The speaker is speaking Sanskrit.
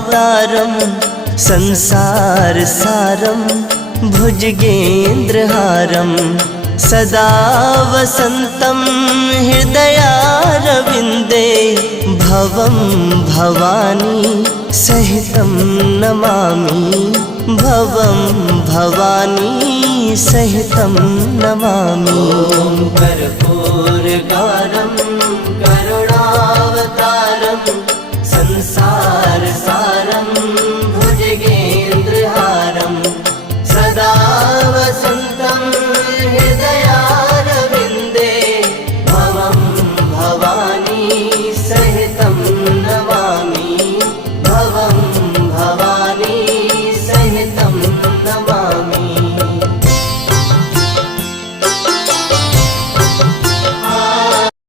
रामावतारं संसारसारं भुजगेन्द्रहारं सदा वसन्तं हृदयारविन्दे भवं भवानी सहितं नमामि भवं भवानी सहितं नमामि। कर्पूरगौरं